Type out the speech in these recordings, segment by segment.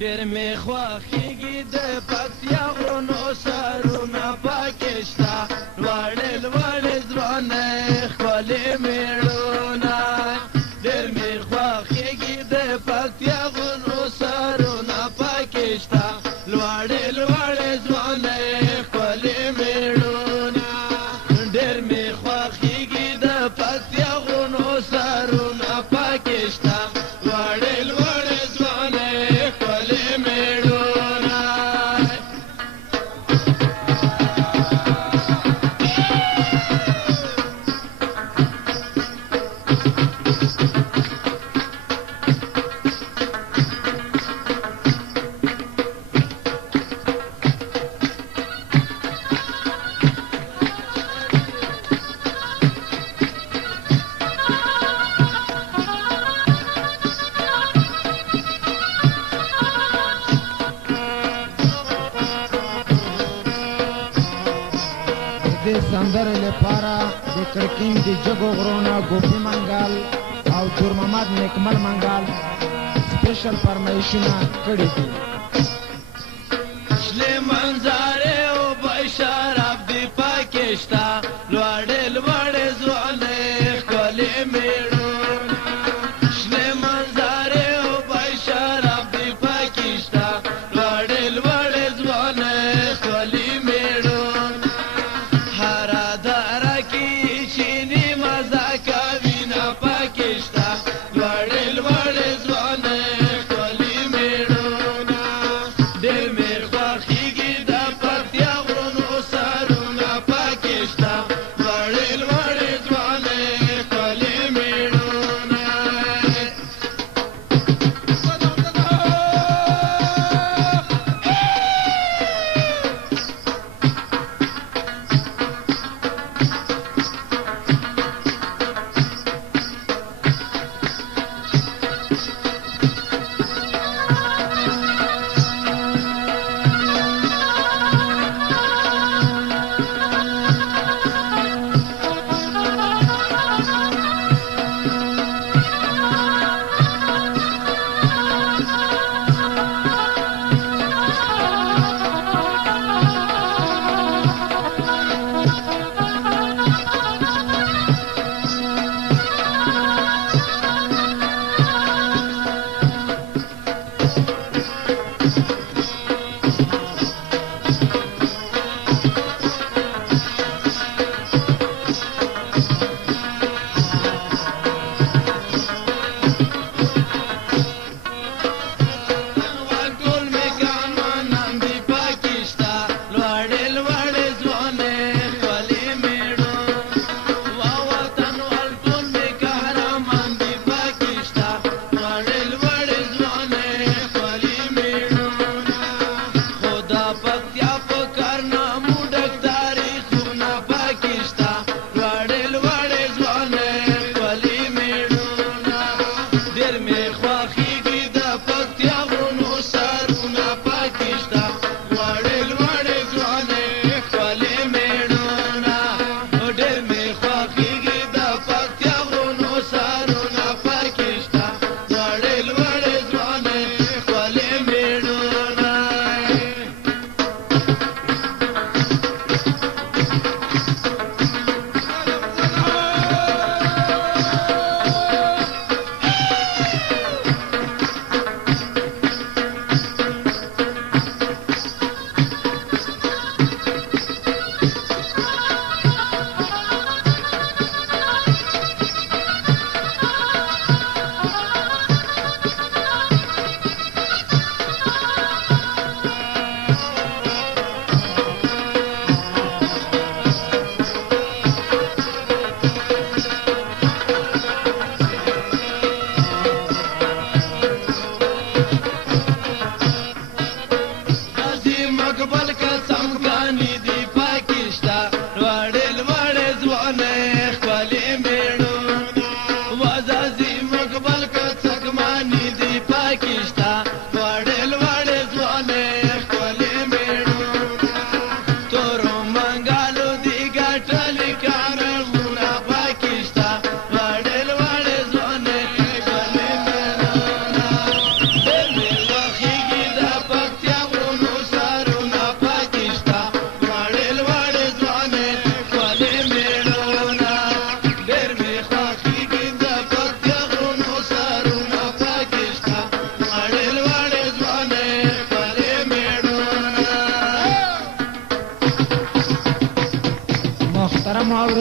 ډېر مې خوښېږي د پکتیا غرونو سرونه پکې شته لوړې لوړې ځوانۍ ښکلې مېړونه ډېر مې خوښېږي د پکتیا غرونو سرونه پکې شته لوړې لوړې ځوانۍ ښکلې مېړونه ډېر مې خوښېږي د پکتیا غرونو سرونه پکې شته لوړې لوړې ځوانۍ ښکلې مېړونه سندرې لپاره د کړکین د جګو غرونه ګوپي منګل او دور محمد نیکمل منګل سپیشل فرمایشونه کړي دي شنې منظرې او بشرف دي پکې شته لوړې لوړې ځوانۍ ښکلې مېړونه شنې منظرې او بشرف دي پکې شته لوړې لوړې ځوانۍ ښکلې مېړونه هره دره کې چینی مزه کوي نه پکې شته لوړې لوړې ځوانۍ ښکلې مېړونه ډېر مې خوښېږي د پکتیا غرونو سرونه پکې شته لوړې لوړې ځوانۍ ښکلې مېړونه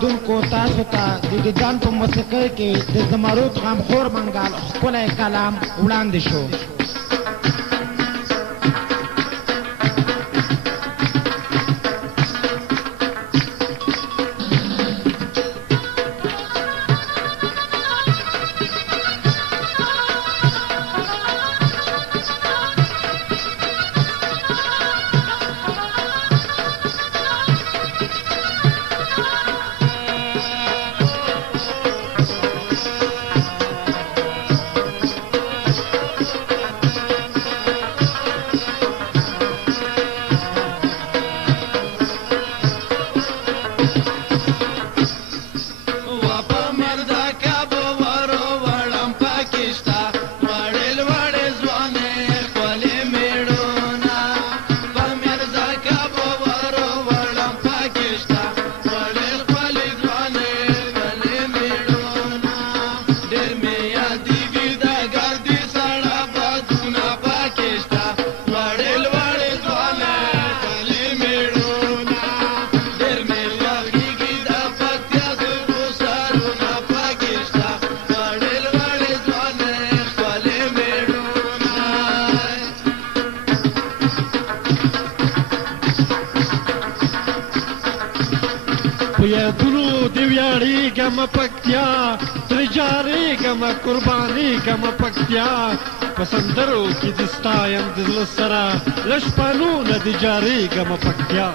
اوریدونکو تاسو ته د دیدن په موسیقۍ کې د زمرود غمخور منګل ښکلی کلام وړاندې شو. یادونو دی ویاړېږم پکتیا ترې جارېږم قربانېږم پکتیا په سندرو کې دې ستایم د زړه سره له شپانو نه دې جارېږم پکتیا